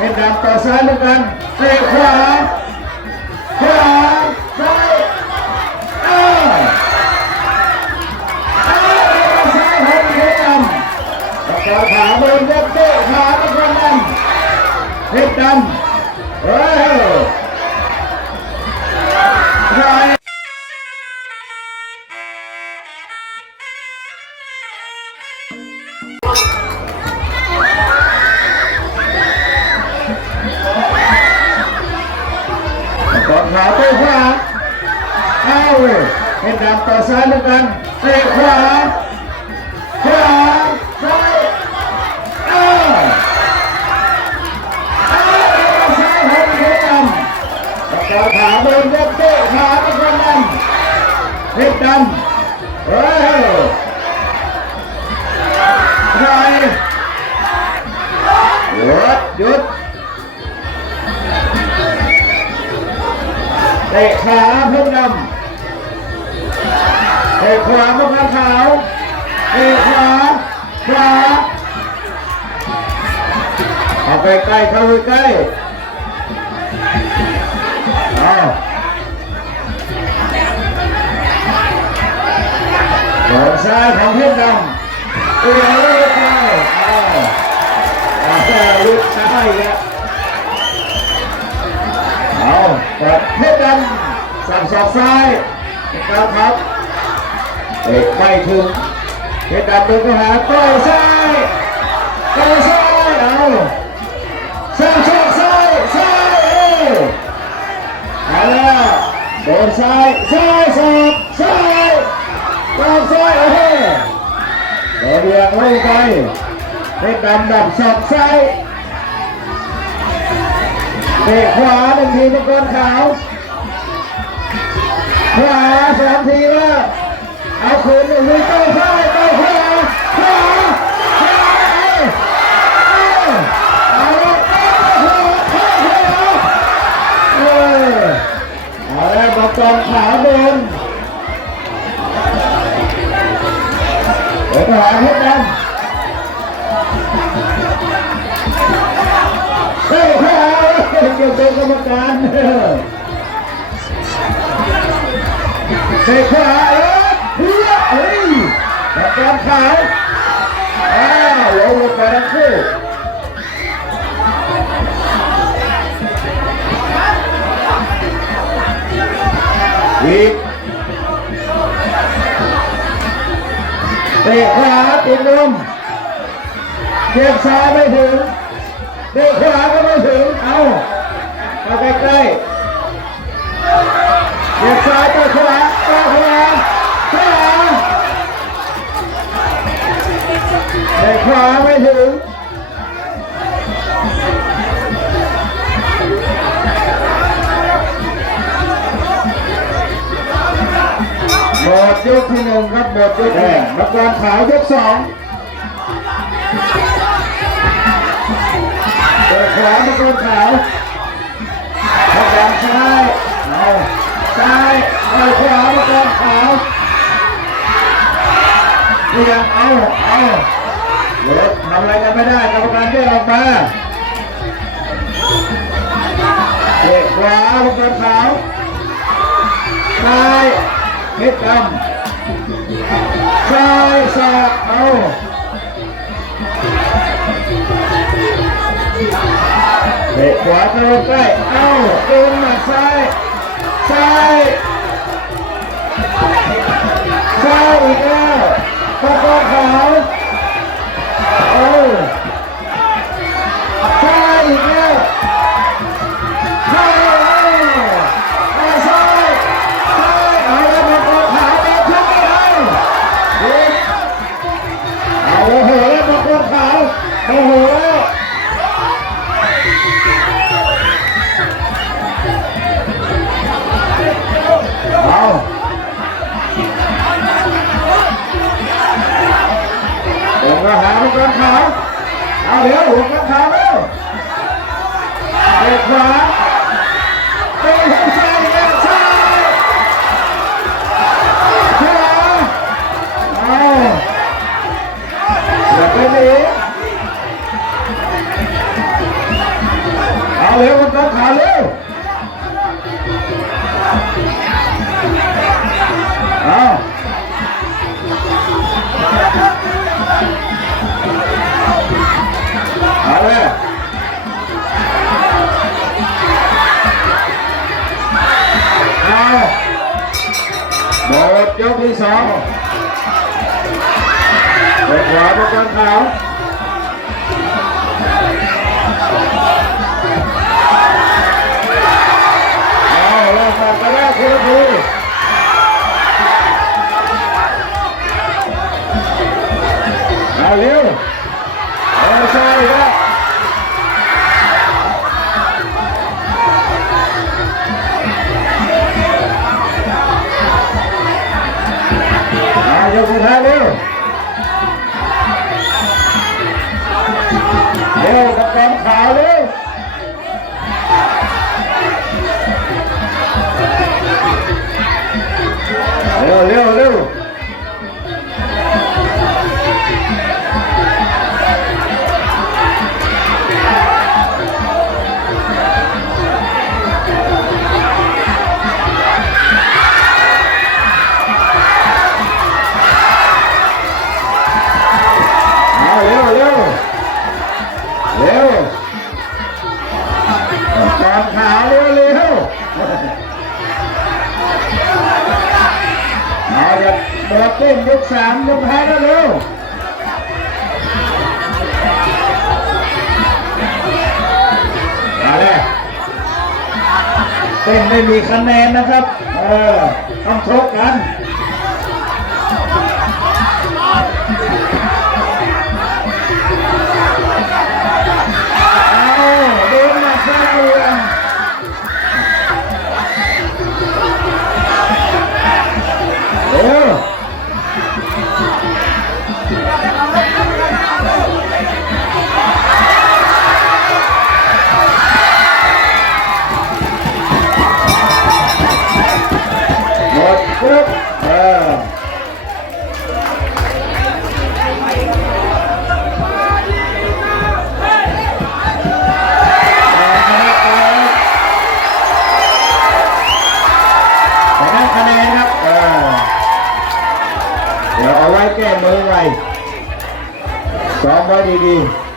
ให้ดับต่อซ้ายเหมือนกันเตะขวาขวาซ้ายเอ้าวอ้าวซ้ายของเพชรดำตะกอขาเดินยกเตะขาตะกอนดำเพชรดำเฮ้ยายกดขาไปขวาเอาเว้ยให้ดับต่อซ้ายเหมือนกันเตะขวาขวาซ้ายเอาเอาซ้ายของเพชรดำตะกอขาเดินยกเตะขาตะกอนดำเพชรดำเฮ้ยใครหยุดหยุด เตะขาเพิ่มดำเตะขวามาพันขาวเตะขวาขวาเอาไปใกล้เข้าไปใกล้เอาสองซ้ายของเพิ่มดำตัวลูกซ้ายเอาเอาลูกซ้ายแล้ว เอาเปิดเพชรดำ สั่งสอบซ้ายนะครับครับเอกไม่ถึงเพชรดำเดินเข้าหาต่อยซ้ายต่อยซ้ายเอาสั่งสอบซ้ายซ้ายเออเอาละโดนซ้ายซ้ายสอบซ้ายสอบซ้ายโอ้โหเดี๋ยวเบียงลงไปเพชรดำดับสอบซ้ายเตะขวาหนึ่งทีมังกรขาว ขวาสองทีว่าเอาคืนหนึ่งทีโต้ซ้ายโต้ขวาขวาขวาเอาเอาเอาขวาขวาขวาเออเอาล้วมังกรขาวโดนเดี๋ยวไปหาให้ดันเฮ้ยขวาเกี่ยวเป็นกรรมการ เฮ้ยขวาเอ้ยเฮ้ยเฮ้ยกรรมการขาวอ้าวลงลงไปทั้งคู่อีกเตะขวาติดลมเจ็บซ้ายไม่ถึงเด็กขวาก็ไม่ถึง เอาเอาใกล้ๆ เด็กซ้ายตัวขวาตัวขวาขวาเด็กขวาไม่ถึงหมดยกที่หนึ่งครับหมดยกแรกมังกรขาวยกสองเปิดขวามาโดนขาวพยายามซ้ายเอา ซ้ายเอาขวามาโดนขาวพยายามเอาเอาเดี๋ยวทำอะไรกันไม่ได้กรรมการเรียกออกมาเตะขวามาโดนขาวซ้ายเพชรดำซ้ายสาดเอาเตะขวาเข้าใกล้เอาโดนหมัดซ้าย ซ้ายซ้ายอีกแล้วตะกอขาว เดี๋ยวมาหามังกรขาวเอาเดี๋ยวหัวกันขาวแล้วเด็กขวาเตะหัวซ้าย ขาวเราฝากไปแล้วคุณครูเอาเร็ว กับความขาวเลยเร็วเร็วเร็ว เต้นไม่มีคะแนนนะครับ เออ ต้องชกกัน มือไงสอมไว้ดีๆ